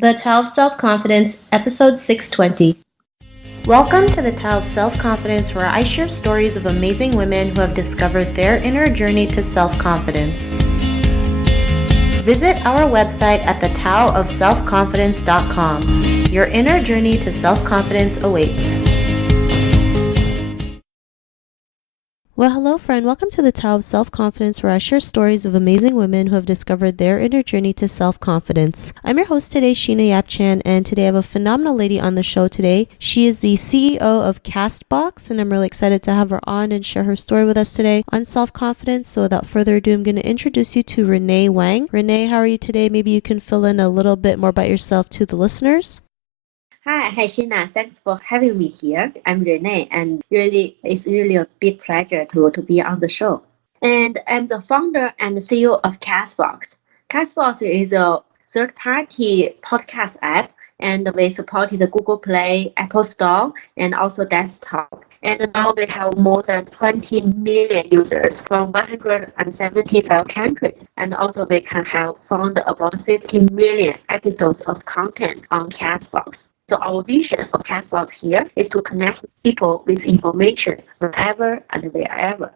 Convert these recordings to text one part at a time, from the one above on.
The Tao of Self-Confidence, Episode 620. Welcome to the Tao of Self-Confidence, where I share stories of amazing women who have discovered their inner journey to self-confidence. Visit our website at thetaoofselfconfidence.com. Your inner journey to self-confidence awaits. Well, hello, friend. Welcome to the Tao of Self-Confidence, where I share stories of amazing women who have discovered their inner journey to self-confidence. I'm your host today, Sheena Yap-Chan, and today I have a phenomenal lady on the show today. She is the CEO of Castbox, and I'm really excited to have her on and share her story with us today on self-confidence. So without further ado, I'm going to introduce you to Renee Wang. Renee, how are you today? Maybe you can fill in a little bit more about yourself to the listeners. Hi, Sheena. Thanks for having me here. I'm Renee, and it's really a big pleasure to be on the show. And I'm the founder and CEO of Castbox. Castbox is a third-party podcast app, and we supported the Google Play, Apple Store, and also desktop. And now we have more than 20 million users from 175 countries. And also we can have found about 50 million episodes of content on Castbox. So our vision for Castbox here is to connect people with information wherever and wherever.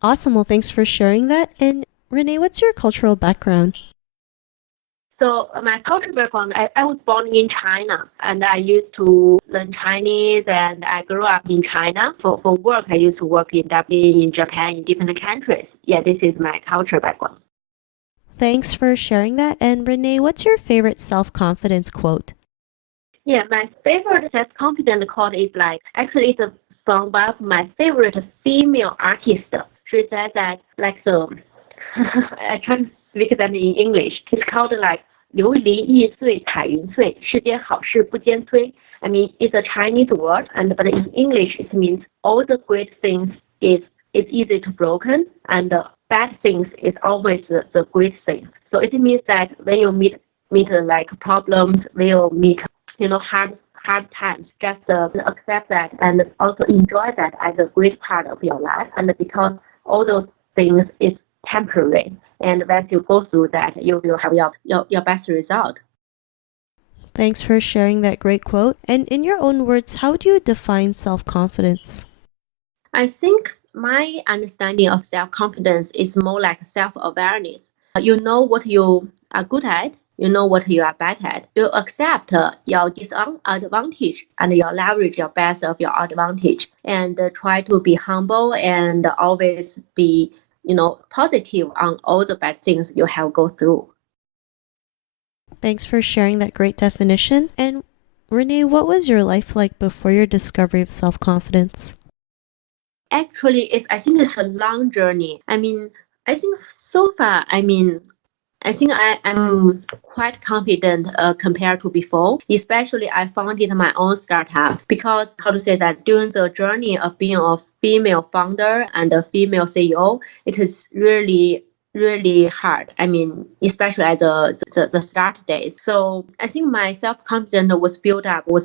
Awesome. Well, thanks for sharing that. And Renee, what's your cultural background? So my cultural background, I was born in China, and I used to learn Chinese, and I grew up in China. For work, I used to work in Dublin, in Japan, in different countries. Yeah, this is my cultural background. Thanks for sharing that. And Renee, what's your favorite self-confidence quote? Yeah, my favorite self-confident quote is it's from one of my favorite female artists. She said that I try to speak that in English. It's called 琉璃易碎彩云碎，世间好事不坚催. I mean, it's a Chinese word, but in English it means all the great things is easy to broken, and the bad things is always the great things. So it means that when you meet problems, when you meet hard times, just accept that and also enjoy that as a great part of your life. And because all those things is temporary, and once you go through that, you will have your best result. Thanks for sharing that great quote. And in your own words, how do you define self-confidence? I think my understanding of self-confidence is more like self-awareness. You know what you are good at. You know what you are bad at. You accept your disadvantage and you leverage your best of your advantage, and try to be humble and always be positive on all the bad things you have go through. Thanks for sharing that great definition. And Renee, what was your life like before your discovery of self-confidence? Actually, I think it's a long journey. I think so far, I think I'm quite confident compared to before. Especially I founded my own startup because, during the journey of being a female founder and a female CEO, it is really, really hard. Especially at the start days. So I think my self-confidence was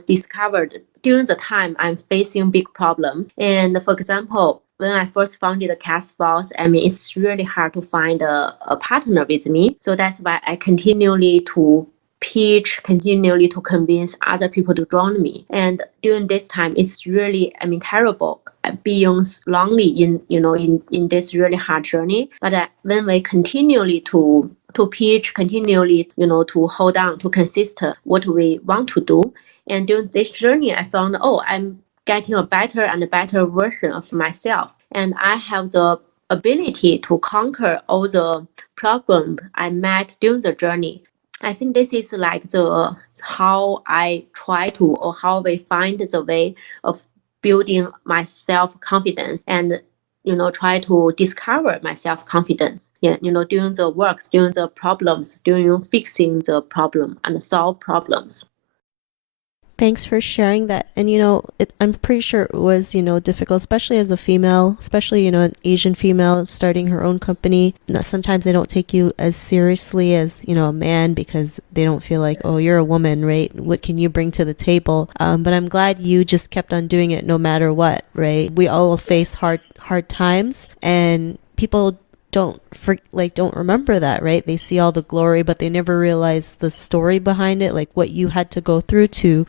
discovered during the time I'm facing big problems. And for example, when I first founded Castbox, it's really hard to find a partner with me. So that's why I continually to pitch, continually to convince other people to join me. And during this time, it's really, terrible being lonely in this really hard journey. But when we continually to pitch, continually, to hold on, to consist what we want to do. And during this journey, I found, I'm getting a better and better version of myself. And I have the ability to conquer all the problems I met during the journey. I think this is how I try to, or how we find the way of building my self-confidence and try to discover my self-confidence. Yeah, during the works, during the problems, during fixing the problem and solve problems. Thanks for sharing that. And, I'm pretty sure it was, difficult, especially as a female, especially, an Asian female starting her own company. Sometimes they don't take you as seriously as, a man because they don't feel like, oh, you're a woman, right? What can you bring to the table? But I'm glad you just kept on doing it no matter what, right? We all face hard times, and people don't remember that, right? They see all the glory, but they never realize the story behind it, like what you had to go through to,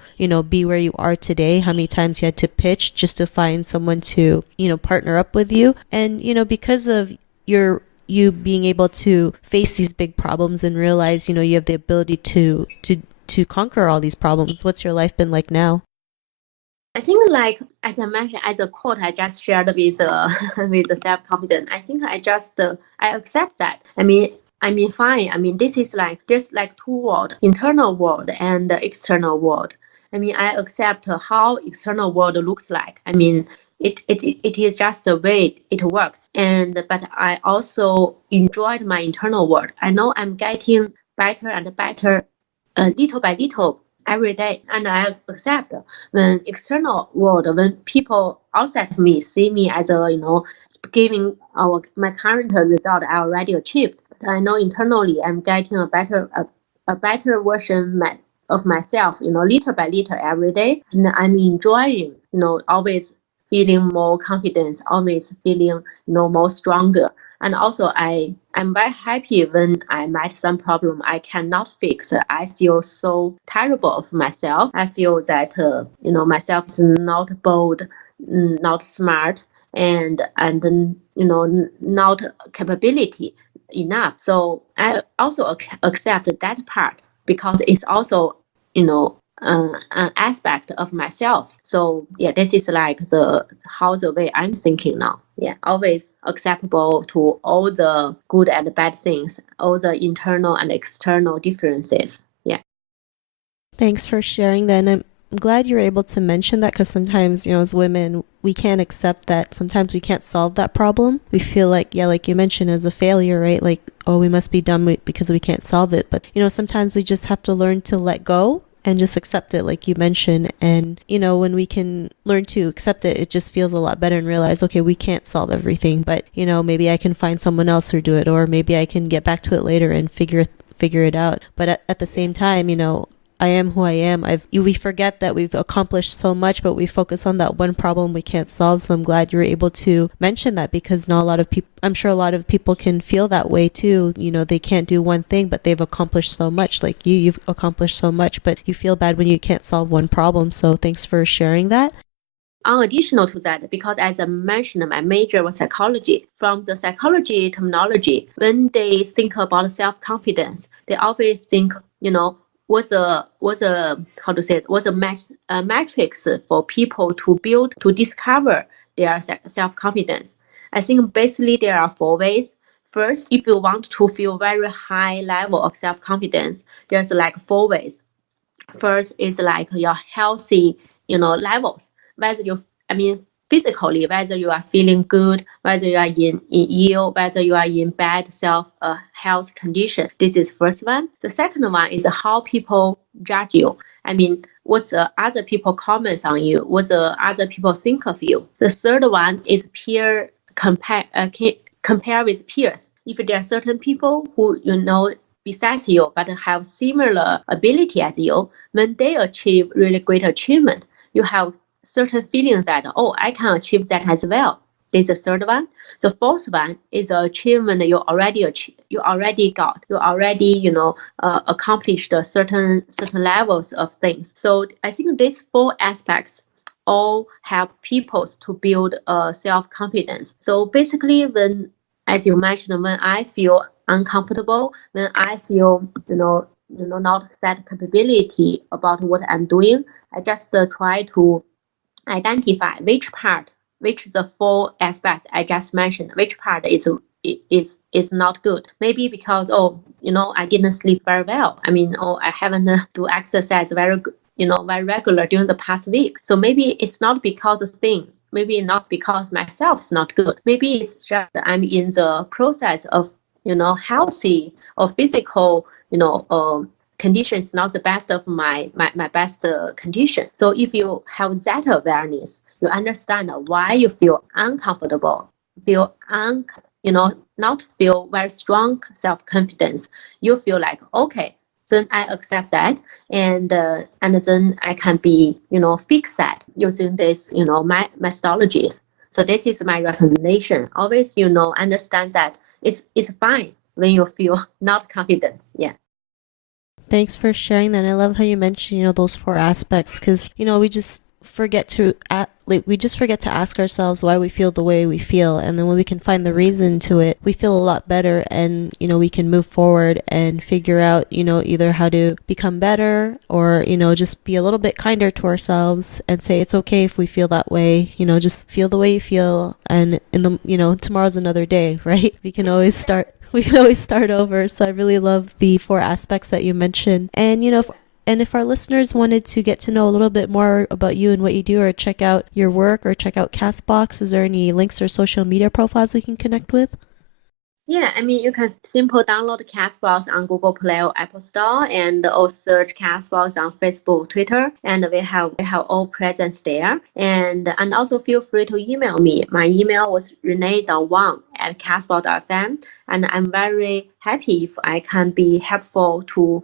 be where you are today, how many times you had to pitch just to find someone to, partner up with you. And, because of you being able to face these big problems and realize, you have the ability to conquer all these problems. What's your life been like now? I think, like as I mentioned, as a quote I just shared with with the self-confidence, I think I accept that. I mean, fine. I mean, this is like there's like two world, internal world and external world. I mean, I accept how external world looks like. I mean, it is just the way it works. But I also enjoyed my internal world. I know I'm getting better and better, little by little every day, and I accept when external world, when people outside of me see me as giving my current result I already achieved. But I know internally I'm getting a better version of myself, little by little every day, and I'm enjoying, always feeling more confidence, always feeling, more stronger. And also I'm very happy when I met some problem I cannot fix. I feel so terrible of myself. I feel that myself is not bold, not smart, and not capability enough. So I also accept that part, because it's also an aspect of myself. So yeah, this is like the way I'm thinking now. Yeah, always acceptable to all the good and bad things, all the internal and external differences. Yeah. Thanks for sharing that. And I'm glad you're able to mention that, because sometimes, as women, we can't accept that sometimes we can't solve that problem. We feel like, yeah, like you mentioned, as a failure, right? Like, oh, we must be dumb because we can't solve it. But, sometimes we just have to learn to let go and just accept it, like you mentioned. And, when we can learn to accept it, it just feels a lot better and realize, okay, we can't solve everything, but, maybe I can find someone else who do it, or maybe I can get back to it later and figure it out. But at the same time, I am who I am. We forget that we've accomplished so much, but we focus on that one problem we can't solve. So I'm glad you were able to mention that, because not a lot of people, I'm sure a lot of people can feel that way too. They can't do one thing, but they've accomplished so much. Like you've accomplished so much, but you feel bad when you can't solve one problem. So thanks for sharing that. Additional to that, because as I mentioned, my major was psychology. From the psychology terminology, when they think about self-confidence, they always think, what's a metrics for people to build, to discover their self-confidence. I think basically there are 4 ways. First, if you want to feel very high level of self-confidence, there's like 4 ways. First is like your healthy, levels, whether physically, whether you are feeling good, whether you are in ill, whether you are in bad health condition. This is first one. The second one is how people judge you. I mean, what other people comments on you, what other people think of you. The third one is peer compare with peers. If there are certain people who besides you but have similar ability as you, when they achieve really great achievement, you have certain feelings that, oh, I can achieve that as well. This is the third one. The fourth one is the achievement you already accomplished certain levels of things. So I think these 4 aspects all help people to build self-confidence. So basically, as you mentioned, when I feel uncomfortable, when I feel not that capability about what I'm doing, I just try to identify which the 4 aspects I just mentioned, which part is not good. Maybe because I didn't sleep very well. I mean, I haven't do exercise very regular during the past week. So maybe it's not because of thing. Maybe not because myself is not good. Maybe it's just I'm in the process of healthy or physical condition is not the best of my best condition. So if you have that awareness, you understand why you feel uncomfortable, not feel very strong self-confidence. You feel like, okay, then I accept that, and then I can be fix that using this my methodologies. So this is my recommendation. Always understand that it's fine when you feel not confident. Yeah. Thanks for sharing that. I love how you mentioned, those 4 aspects, because, we just forget to ask ourselves why we feel the way we feel, and then when we can find the reason to it, we feel a lot better, and we can move forward and figure out either how to become better, or just be a little bit kinder to ourselves and say it's okay if we feel that way. Just feel the way you feel, and in the tomorrow's another day, right? We can always start over. So I really love the 4 aspects that you mentioned. And if our listeners wanted to get to know a little bit more about you and what you do, or check out your work, or check out Castbox, is there any links or social media profiles we can connect with? Yeah, I mean, you can simply download Castbox on Google Play or Apple Store, and also search Castbox on Facebook, Twitter, and we have all presence there. And also feel free to email me. My email was renee.wang@castbox.fm, and I'm very happy if I can be helpful to,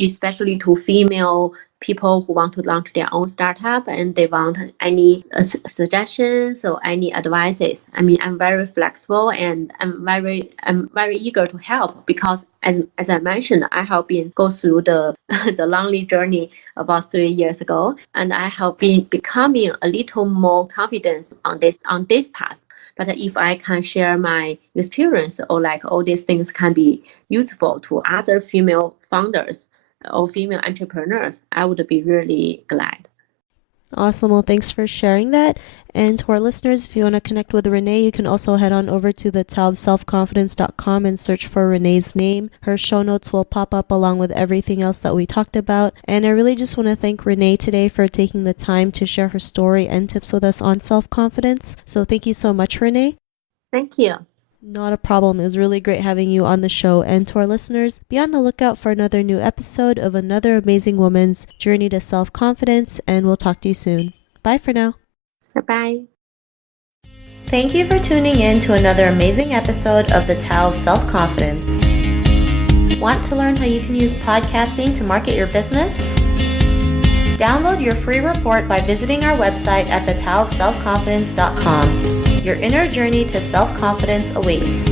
especially to female people who want to launch their own startup and they want any suggestions or any advices. I mean, I'm very flexible, and I'm very eager to help, because as I mentioned, I have been go through the the lonely journey about 3 years ago, and I have been becoming a little more confident on this path. But if I can share my experience, or like all these things can be useful to other female founders or female entrepreneurs, I would be really glad. Awesome. Well, thanks for sharing that. And to our listeners, if you want to connect with Renee, you can also head on over to the selfconfidence.com and search for Renee's name. Her show notes will pop up along with everything else that we talked about. And I really just want to thank Renee today for taking the time to share her story and tips with us on self-confidence. So thank you so much, Renee. Thank you. Not a problem. It was really great having you on the show. And to our listeners, be on the lookout for another new episode of another amazing woman's journey to self-confidence, and we'll talk to you soon. Bye for now. Bye-bye. Thank you for tuning in to another amazing episode of the Tao of Self-Confidence. Want to learn how you can use podcasting to market your business? Download your free report by visiting our website at thetaoofselfconfidence.com. Your inner journey to self-confidence awaits.